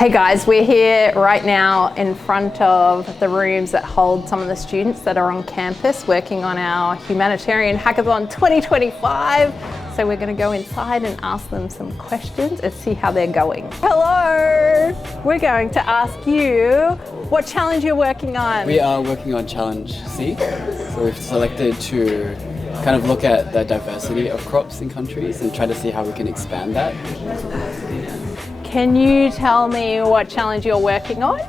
Hey guys, we're here right now in front of the rooms that hold some of the students that are on campus working on our Humanitarian Hackathon 2025. So we're going to go inside and ask them some questions and see how they're going. Hello! We're going to ask you what challenge you're working on. We are working on Challenge C. So we've selected to kind of look at the diversity of crops in countries and try to see how we can expand that. Can you tell me what challenge you're working on?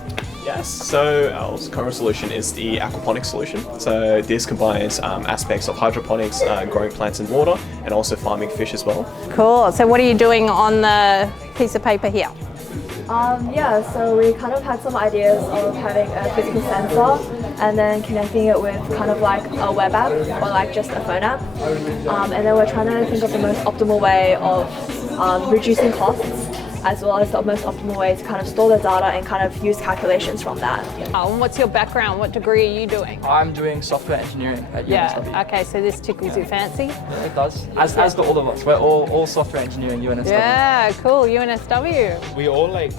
Yes, so our current solution is the aquaponics solution. So this combines aspects of hydroponics, growing plants in water, and also farming fish as well. Cool, so what are you doing on the piece of paper here? So we kind of had some ideas of having a physical sensor and then connecting it with kind of like a web app or like just a phone app. And then we're trying to think of the most optimal way of reducing costs, as well as the most optimal way to kind of store the data and kind of use calculations from that. And what's your background? What degree are you doing? I'm doing software engineering at UNSW. Yeah, okay, so this tickles your fancy? Yeah, it does. As do all of us. We're all software engineering UNSW. Yeah, cool, UNSW. We all like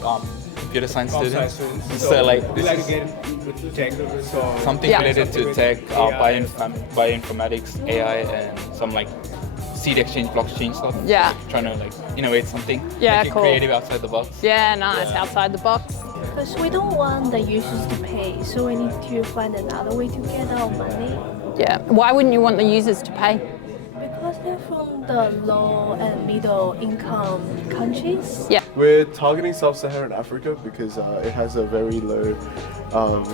computer science students. So like we like to get into tech, so something related to tech, bioinformatics, AI, and some like seed exchange, blockchain stuff. Yeah. Like, trying to like innovate something. Yeah, make it cool. creative outside the box. Yeah, nice, outside the box. Because we don't want the users to pay, so we need to find another way to get our money. Yeah, why wouldn't you want the users to pay? Because they're from the low and middle income countries. Yeah. We're targeting sub-Saharan Africa because it has a very low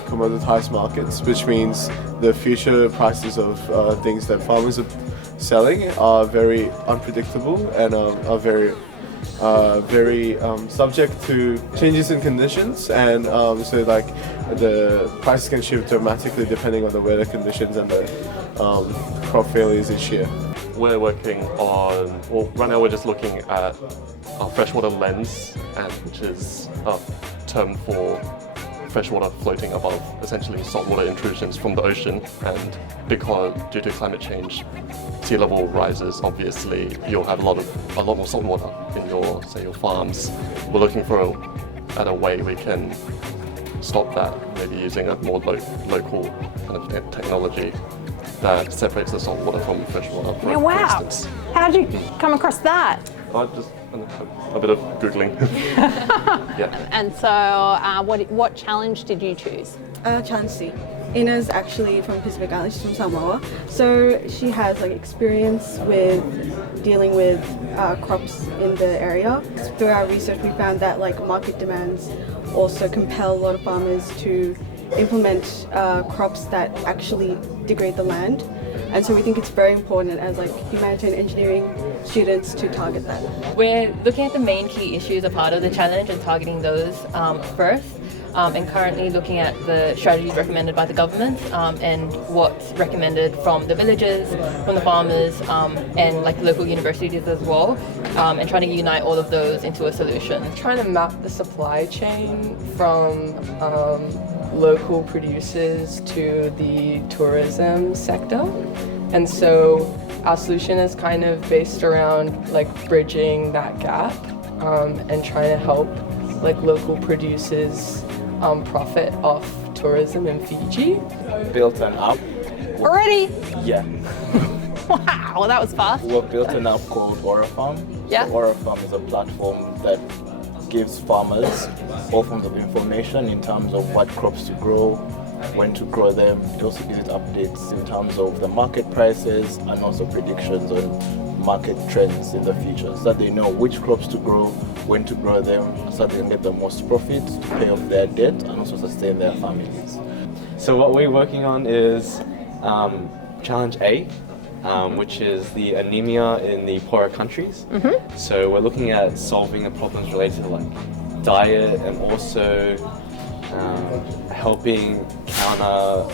commoditized markets, which means the future prices of things that farmers are selling are very unpredictable and are very subject to changes in conditions, and so like the prices can shift dramatically depending on the weather conditions and the crop failures each year. We're working on, well, right now we're just looking at our freshwater lens, which is a term for freshwater floating above essentially saltwater intrusions from the ocean. And because due to climate change, sea level rises, obviously you'll have a lot more saltwater in your farms. We're looking at a way we can stop that, maybe using a more local kind of technology that separates the saltwater from freshwater, for instance. How did you come across that? Just a bit of Googling. Yeah. And so what challenge did you choose? Challenge C. Ina's actually from Pacific Islands, she's from Samoa. So she has like experience with dealing with crops in the area. Through our research we found that like market demands also compel a lot of farmers to implement crops that actually degrade the land. And so we think it's very important as like humanitarian engineering students to target that. We're looking at the main key issues a part of the challenge and targeting those first. And currently looking at the strategies recommended by the government and what's recommended from the villagers, from the farmers, and like local universities as well, and trying to unite all of those into a solution. Trying to map the supply chain from local producers to the tourism sector. And so our solution is kind of based around like bridging that gap and trying to help like local producers profit off tourism in Fiji. built an app. Already? Yeah. Wow, that was fast. We've built an app called Aura Farm. Yeah. So Aura Farm is a platform that gives farmers all forms of information in terms of what crops to grow, when to grow them. It also gives it updates in terms of the market prices and also predictions on market trends in the future, so that they know which crops to grow, when to grow them, so that they can get the most profit to pay off their debt and also sustain their families. So what we're working on is Challenge A, which is the anemia in the poorer countries. Mm-hmm. So we're looking at solving the problems related to like diet and also helping counter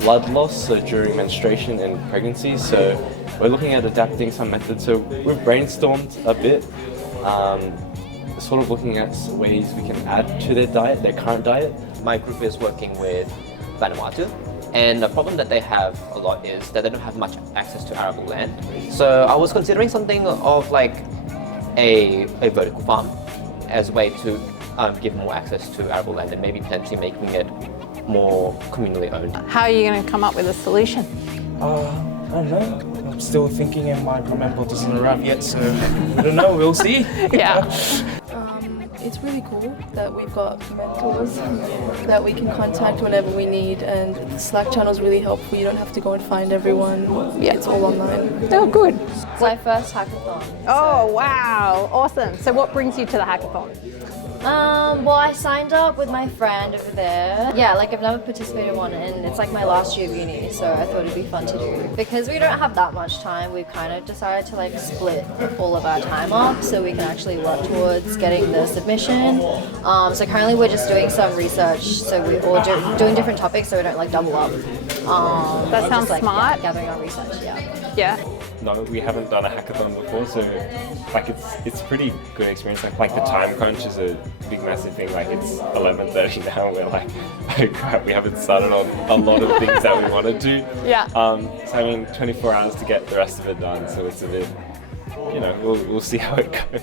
blood loss during menstruation and pregnancy. So we're looking at adapting some methods. So we've brainstormed a bit, sort of looking at ways we can add to their diet, their current diet. My group is working with Vanuatu, and the problem that they have a lot is that they don't have much access to arable land. So I was considering something of like a vertical farm as a way to give more access to arable land and maybe potentially making it more communally owned. How are you going to come up with a solution? I don't know. I'm still thinking and my mentor doesn't arrive yet, so I don't know, we'll see. Yeah. It's really cool that we've got mentors that we can contact whenever we need, and the Slack channel is really helpful. You don't have to go and find everyone. Yeah. It's all online. Oh, good. It's my first hackathon. Oh, wow. Awesome. So what brings you to the hackathon? Well, I signed up with my friend over there. Yeah, like I've never participated in one, and it's like my last year of uni, so I thought it'd be fun to do. Because we don't have that much time, we've kind of decided to like split all of our time up so we can actually work towards getting the submission. So currently we're just doing some research, so we're all doing different topics so we don't like double up. That sounds just, like, smart. Yeah, gathering our research, yeah. Yeah. No, we haven't done a hackathon before, so like it's pretty good experience. Like the time crunch is a big massive thing. Like it's 11:30 now, and we're like, oh crap, we haven't started on a lot of things that we wanted to. Yeah. So I mean, 24 hours to get the rest of it done. So it's a bit, you know, we'll see how it goes.